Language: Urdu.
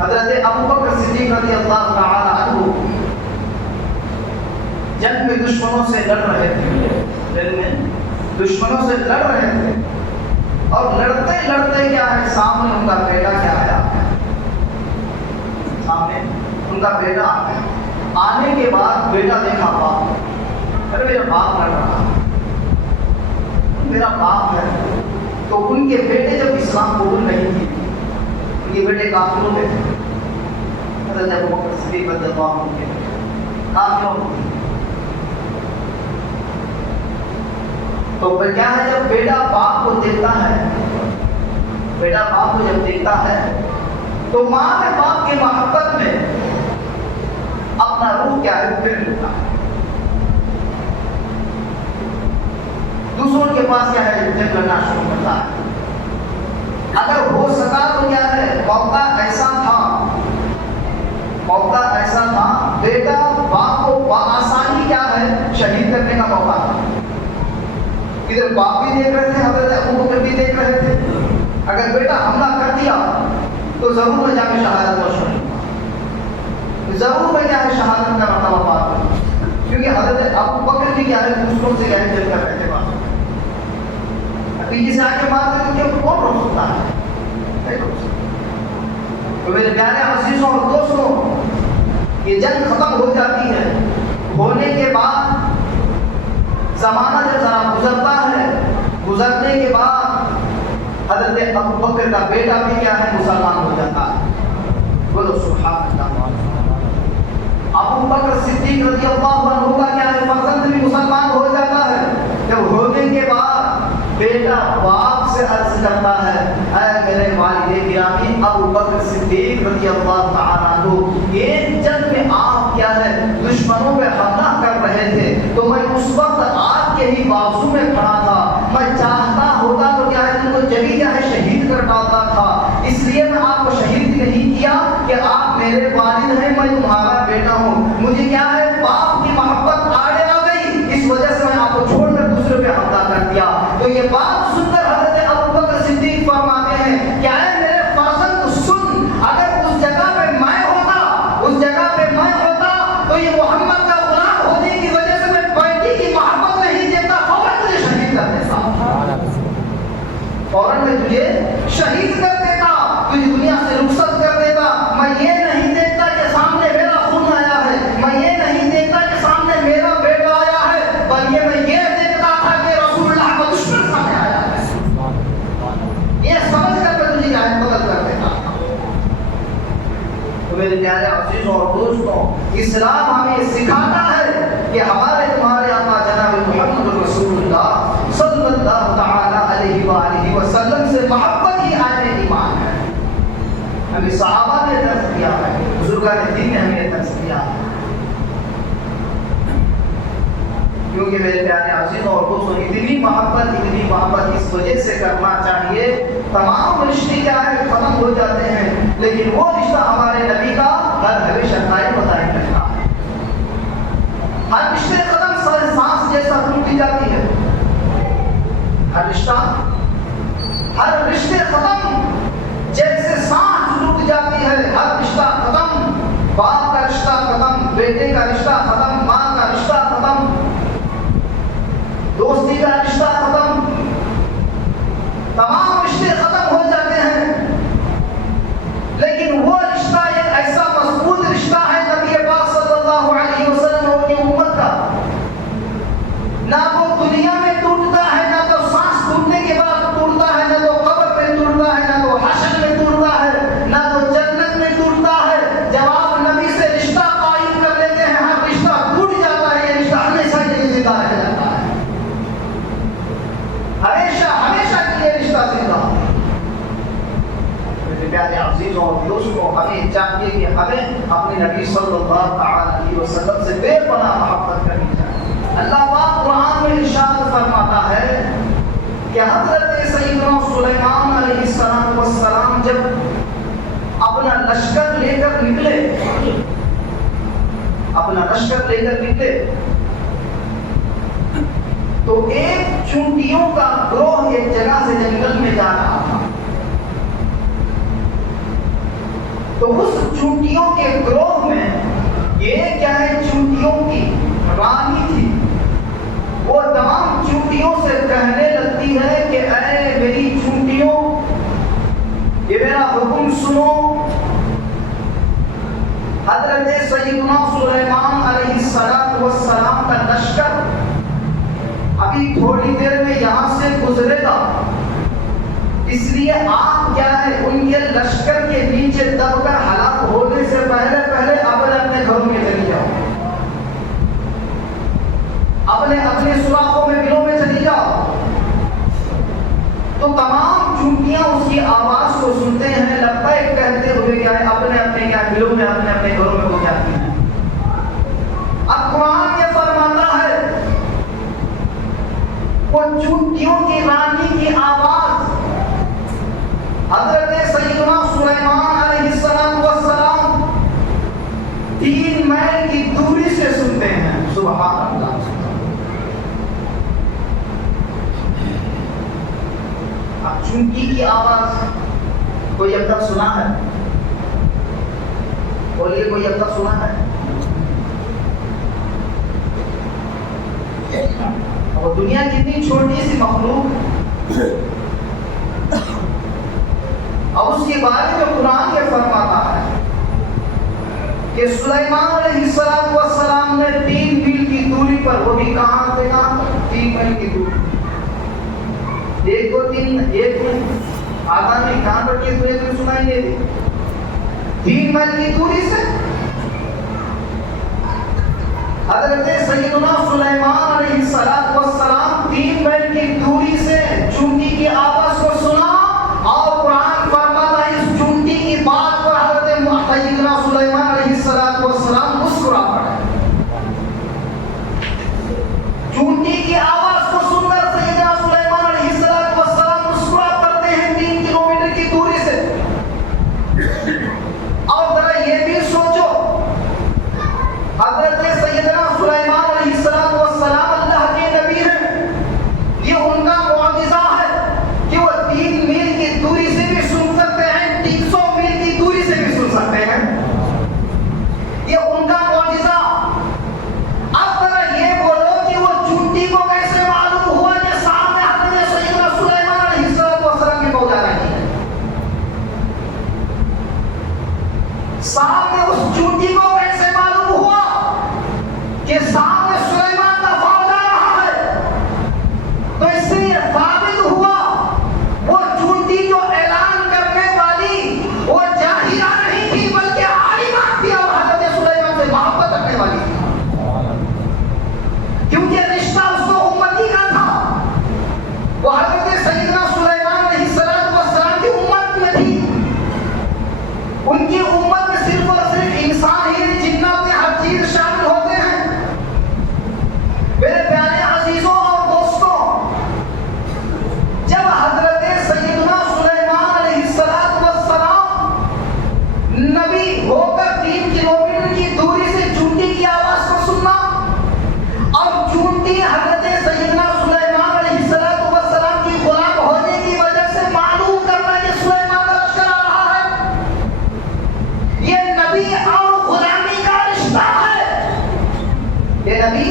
حضرت ابو بکر صدیق رضی اللہ تعالی عنہ جنگ میں دشمنوں سے لڑ رہے تھے، جنگ میں دشمنوں سے لڑ رہے تھے، اور لڑتے لڑتے کیا ہے سامنے ان کا بیٹا کیا آیا، سامنے ان کا بیٹا آیا۔ آنے کے بعد بیٹا دیکھا باپ، ارے میرا باپ لڑ رہا ہے، میرا باپ ہے۔ تو ان کے بیٹے جب اسلام قبول نہیں کی، ان کے بیٹے کافروں میں تھے، حضرت ابو بکر صدیق رضی اللہ عنہ کے کافروں میں تھے۔ تو کیا ہے جب بیٹا باپ کو دیکھتا ہے، بیٹا باپ کو جب دیکھتا ہے تو ماں نے باپ کی محبت میں اپنا روح کیا ہے پھر لیتا ہے، دوسروں کے پاس کیا ہے جنگ کرنا شروع کرتا ہے۔ اگر ہو سکا تو کیا ہے موقع ایسا تھا، موقع ایسا تھا بیٹا باپ کو بآسانی کیا ہے شہید کرنے کا موقع تھا۔ ادھر باپ بھی دیکھ رہے تھے، حضرت ابو بکر بھی دیکھ رہے تھے، اگر بیٹا حملہ کر دیا تو ضرور میں جا کے شہادت مشہور، ضرور میں کیا ہے شہادت کا مرتبہ پا کروں، کیونکہ حضرت ابو بکر بھی کیا ہے دوسروں سے کیا ہے جنگ کر رہے تھے بات، پیچھے سے آگے مار دے تو کون روک سکتا ہے، نہیں روک سکتا۔ تو میرے پیارے عزیزوں اور دوستوں، یہ جنگ ختم ہو جاتی ہے، ہونے کے بعد زمانہ جب ذرا گزرتا ہے، گزرنے کے بعد حضرت ابو بکر کا بیٹا بھی کیا ہے مسلمان ہو جاتا ہے، بولو سبحان اللہ۔ ابو بکر صدیق رضی اللہ عنہ کا کیا ہے فرزند بھی مسلمان ہو جاتا ہے۔ جب ہونے کے بعد بیٹا باپ سے عرض کرتا ہے، اے میرے والد گرامی ابو بکر صدیق رضی اللہ تعالیٰ عنہ، ایک جنگ میں آپ کیا ہے دشمنوں پہ حملہ کر رہے تھے تو میں اس وقت آپ کے ہی بازو میں کھڑا تھا، میں چاہتا ہوتا تو کیا ہے تم کو جبھی کیا ہے شہید کر ڈالتا تھا، اس لیے میں آپ کو شہید نہیں کیا کہ آپ میرے والد ہیں، میں تمہارا بیٹا ہوں، مجھے کیا ہے باپ کی محبت آڑے آ گئی، اس وجہ سے میں آپ کو چھوڑ کر دوسرے پہ حملہ کر دیا۔ تو یہ بات سن کر حضرت ابو بکر صدیق فرماتے ہیں کہ اے میرے فرزند سن، اگر اس جگہ پہ میں ہوتا، اس جگہ پہ میں ہوتا تو یہ محمد کا غلام ہونے کی وجہ سے میں بیٹی کی محبت نہیں دیتا، فوراً تجھے شہید کر دیتا، فوراً میں تجھے شہید کر دیتا، تجھے دنیا سے رخصت کر دیتا۔ میں یہ نہیں دیکھتا کہ سامنے میرا خون آیا ہے، میں یہ نہیں دیکھتا کہ سامنے میرا بیٹا آیا ہے، بلکہ میں یہ دیکھتا تھا کہ رسول اللہ کا دشمن سامنے آیا ہے، یہ سمجھ کر میں تجھے کیا مدد کر دیتا۔ تو میرے پیارے عزیزوں اور دوستوں، اسلام ہمیں یہ سکھاتا ہے کہ ہمارے تمہارے آقا جناب محمد رسول اللہ صلی اللہ تعالی علیہ وآلہ وسلم سے محبت ہی عین ایمان ہے۔ ہمیں صحابہ نے درس دیا ہے، بزرگان دین نے ہمیں درس دیا ہے، کیونکہ میرے پیارے عزیزوں اور دوستوں اتنی محبت اس وجہ سے کرنا چاہیے، تمام رشتے کیا ہے ختم ہو جاتے ہیں لیکن وہ رشتہ ہمارے نبی کا ہر ہمیشہ قائم بدائم رہتا ہے۔ ہر رشتے ختم سانس جیسا ٹوٹ جاتی ہے، ہر رشتے ختم جیسے سانس ٹوٹ جاتی ہے، ہر رشتہ ختم، باپ کا رشتہ ختم، بیٹے کا رشتہ ختم، ماں کا رشتہ ختم، دوستی کا رشتہ ختم، تمام رشتے ختم ہو جاتے ہیں، لیکن وہ رشتہ ایک ایسا مضبوط رشتہ ہے نبی پاک صلی اللہ علیہ وسلم اور کی امت کا، نہ وہ دنیا میں ٹوٹتا ہے، نہ تو سانس ٹوٹنے کے بعد ٹوٹتا ہے، نہ تو قبر میں ٹوٹتا ہے، نہ تو حشر میں ٹوٹتا ہے، نہ تو جنت میں ٹوٹتا ہے۔ جب آپ نبی سے رشتہ قائم کر لیتے ہیں ہر رشتہ ٹوٹ جاتا ہے، یہ رشتہ ہمیشہ کے لیے زندہ رہ جاتا ہے، ہمیشہ کے لیے رشتہ زندہ۔ میرے پیارے عزیزوں اور دوستوں، ہمیں چاہیے کہ ہمیں اپنے نبی صلی اللہ علیہ وسلم سے بے پناہ محبت کرنی چاہیے۔ اللہ پاک قرآن میں ارشاد فرماتا ہے کہ حضرت سیدنا سلیمان علیہ السلام جب اپنا لشکر لے کر نکلے تو ایک چونٹیوں کا گروہ ایک جگہ سے جنگل میں جا رہا تھا، تو اس چونٹیوں کے گروہ میں یہ کیا ہے، چونٹیوں کی رانی تھی، وہ تمام چونٹیوں سے کہنے لگتی ہے کہ اے میری چونٹیوں، یہ میرا حکم سنو۔ حضرت سیدنا سلیمان علیہ السلام کا لشکر ابھی تھوڑی دیر میں یہاں سے گزرے گا، اس لیے آپ کیا ہے ان کے لشکر کے نیچے دب کر ہلاک ہونے سے پہلے اپنے اپنے گھروں میں چلی جاؤ، اپنے اپنے سوراخوں میں بلوں میں چلی جاؤ۔ تو تمام چونٹیاں اس کی آواز کو سنتے ہیں، لبیک کہتے ہوئے کیا ہے اپنے اپنے کیا بلوں میں اپنے اپنے گھروں میں ہو جاتی ہیں۔ اب قرآن یہ فرماتا ہے وہ چونٹیوں کی رانی کی آواز حضرت سیدنا سلیمان علیہ السلام 3 میل کی دوری سے سنتے ہیں۔ سبحان اللہ۔ اب چونٹی کی آواز کوئی اب تک سنا ہے؟ بولیے، کوئی اب تک سنا ہے؟ اور دنیا کتنی چھوٹی سی مخلوق، اب اس کے بارے میں قرآن یہ فرماتا ہے کہ سلیمان علیہ السلام نے 3 میل کی دوری پر، وہ بھی کہاں سے کہاں تک؟ 3 میل کی دوری، ایک آدھا نہیں کہاں پر کی دوری تو سنائی دے دی، 3 میل کی دوری سے حضرت سیدنا سلیمان علیہ السلام 3 میل کی دوری سے چونٹی کی آواز کو سنا، اور قرآن فرماتا ہے اس چونٹی کی بات پر حضرت سیدنا سلیمان علیہ السلام مسکرا پڑے۔ چونٹی کی آواز کو سن کر سیدنا سلیمان علیہ السلام مسکرا پڑتے ہیں 3 کلومیٹر کی دوری سے۔ اور ذرا یہ بھی سوچو، حضرت سیدنا سلیمان علیہ السلام اللہ کے نبی ہیں، یہ ان کا معجزہ ہے کہ وہ 3 میل کی دوری سے بھی سن سکتے ہیں، 300 میل کی دوری سے بھی سن سکتے ہیں، یہ ان کا معجزہ۔ اب ذرا یہ بولو کہ وہ چونٹی کو کیسے معلوم ہوا کہ سامنے حضرت سیدنا سلیمان علیہ السلام کی فوج آ رہی ہے؟ سامنے اس چونٹی کو کیسے معلوم ہوا کہ سامنے سلیمان کا فوج آ رہا ہے؟ تو اس سے یہ ثابت ہوا وہ چونٹی جو اعلان کرنے والی وہ جاہلہ نہیں تھی بلکہ عالمہ تھی، اور حضرت سلیمان سے محبت رکھنے والی تھی، کیونکہ رشتہ اس کو امتی کا تھا، وہ حضرت سیدنا سلیمان علیہ السلام کی امت میں تھی۔ ان کی امت میں صرف اور صرف انسان ہی نہیں، جنات میں ہر چیز شامل ہوتے ہیں۔ میرے پیارے عزیزوں اور دوستوں، جب حضرت سیدنا سلیمان علیہ السلام نبی ہو کر 3 کلومیٹر کی دوری سے چونٹی کی آواز کو سننا، اور چونٹی حضرت سیدنا سلیمان علیہ السلام کی غلام ہونے کی وجہ سے معلوم کرنا کہ سلیمان کا لشکر آ رہا ہے، یہ نبی اور غلامی کا رشتہ ہے، یہ نبی